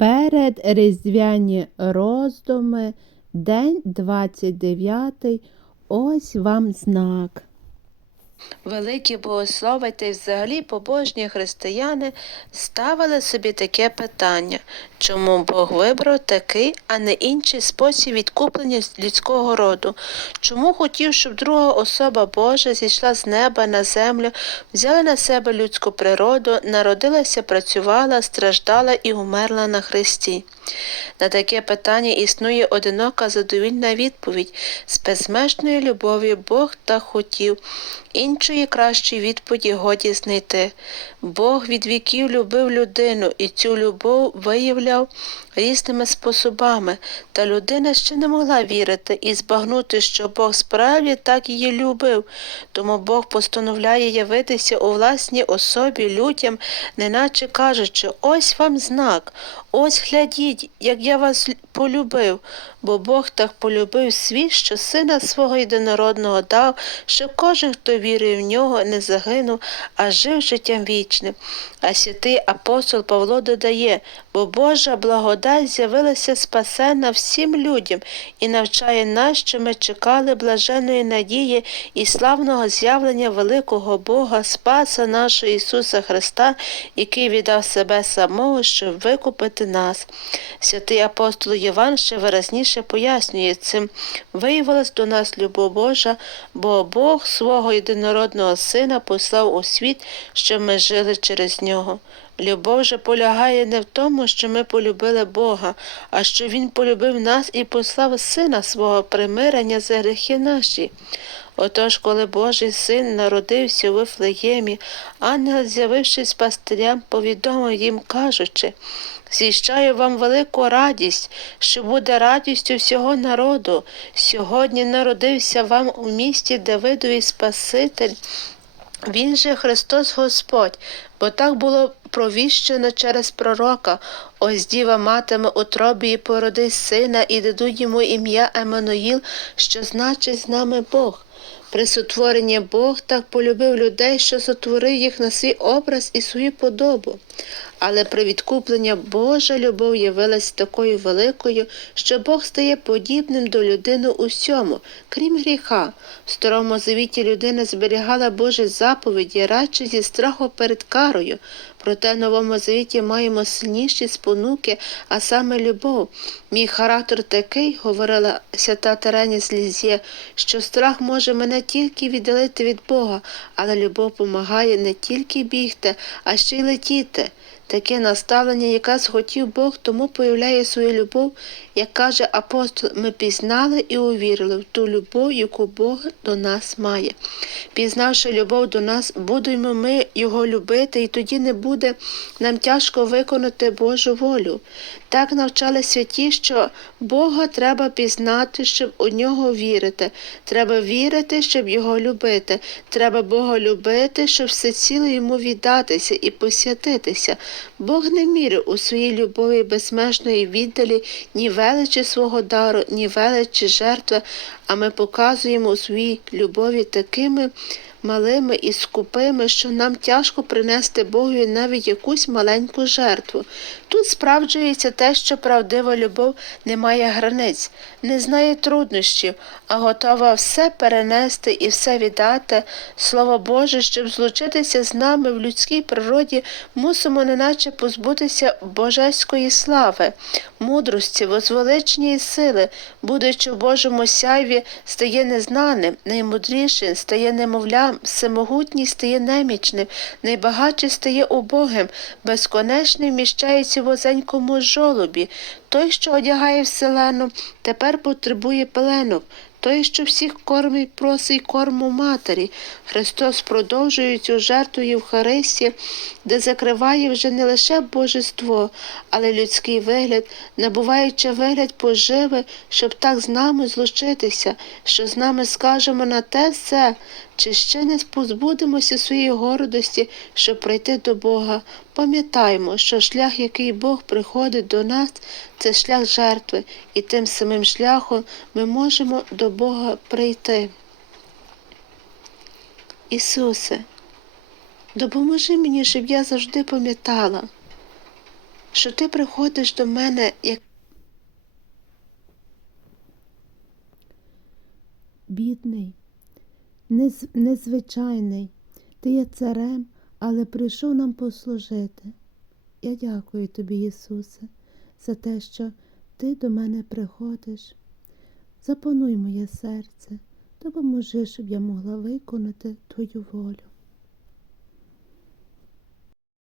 Перед різдвяні роздуми, день 29, ось вам знак. Великі богослови та й взагалі побожні християни ставили собі таке питання, чому Бог вибрав такий, а не інший спосіб відкуплення людського роду? Чому хотів, щоб друга особа Божа зійшла з неба на землю, взяла на себе людську природу, народилася, працювала, страждала і умерла на Христі? На таке питання існує одинока задовільна відповідь. З безмежної любові Бог так хотів. Іншої кращої відповіді годі знайти. Бог від віків любив людину і цю любов виявляв різними способами, та людина ще не могла вірити і збагнути, що Бог справді так її любив. Тому Бог постановляє явитися у власній особі людям, неначе кажучи, ось вам знак, ось глядіть, як я вас полюбив, бо Бог так полюбив світ, що сина свого єдинородного дав, що кожен, хто вірує в нього, не загинув, а жив життям вічним. А святий апостол Павло додає, бо Божа благодать з'явилася спасена всім людям і навчає нас, що ми чекали блаженої надії і славного з'явлення великого Бога, Спаса нашого Ісуса Христа, який віддав себе самого, щоб викупити нас. Святий апостол Єван ще виразніше пояснює цим. Виявилась до нас любов Божа, бо Бог свого єдинородного Сина послав у світ, щоб ми жили через нього. Любов же полягає не в тому, що ми полюбили Бога, а що Він полюбив нас і послав Сина свого примирення за гріхи наші. Отож, коли Божий син народився у Вифлеємі, ангел, з'явившись пастирям, повідомив їм, кажучи, Зіщаю вам велику радість, що буде радістю всього народу. Сьогодні народився вам у місті Давидові Спаситель, він же Христос Господь, бо так було провіщено через пророка. Ось діва матиме утробі і породи сина, і дадуть йому ім'я Еммануїл, що значить з нами Бог. При сотворенні Бог так полюбив людей, що сотворив їх на свій образ і свою подобу. Але при відкупленні Божа любов явилась такою великою, що Бог стає подібним до людини усьому, крім гріха. В старому завіті людина зберігала Божі заповіді радше зі страху перед карою. Проте в новому звіті маємо сильніші спонуки, а саме любов. Мій характер такий, говорила свята Терені з що страх може мене тільки віддалити від Бога, але любов помагає не тільки бігти, а ще й летіти. Таке наставлення, якраз хотів Бог, тому появляє свою любов, як каже апостол, ми пізнали і увірили в ту любов, яку Бог до нас має. Пізнавши любов до нас, будемо ми його любити, і тоді не буде нам тяжко виконати Божу волю. Так навчали святі, що Бога треба пізнати, щоб у нього вірити. Треба вірити, щоб його любити. Треба Бога любити, щоб всеціло йому віддатися і посвятитися. Бог не мірив у своїй любові безмежної віддалі ні величі свого дару, ні величі жертви, а ми показуємо у своїй любові такими малими і скупими, що нам тяжко принести Богові навіть якусь маленьку жертву. Тут справджується те, що правдива любов не має границь, не знає труднощів, а готова все перенести і все віддати. Слово Боже, щоб злучитися з нами в людській природі, мусимо неначе позбутися божеської слави, мудрості, возвеличення і сили, будучи в Божому сяйві, стає незнаним, наймудрішим, стає немовлям, всемогутній стає немічним, найбагатший стає убогим, безконечний вміщається в возенькому жолобі. Той, що одягає вселену, тепер потребує пеленок. Той, що всіх кормить, просить корму матері. Христос продовжує цю жертву Євхаристії, де закриває вже не лише божество, але людський вигляд, набуваючи вигляд поживи, щоб так з нами злучитися, що з нами скажемо на те все, чи ще не позбудемося своєї гордості, щоб прийти до Бога. Пам'ятаймо, що шлях, який Бог приходить до нас, це шлях жертви, і тим самим шляхом ми можемо Бога прийти. Ісусе, допоможи мені, щоб я завжди пам'ятала, що ти приходиш до мене як бідний, нез, незвичайний. Ти є царем, але прийшов нам послужити. Я дякую тобі, Ісусе, за те, що Ти до мене приходиш. Запануй моє серце, допоможи, щоб я могла виконати Твою волю.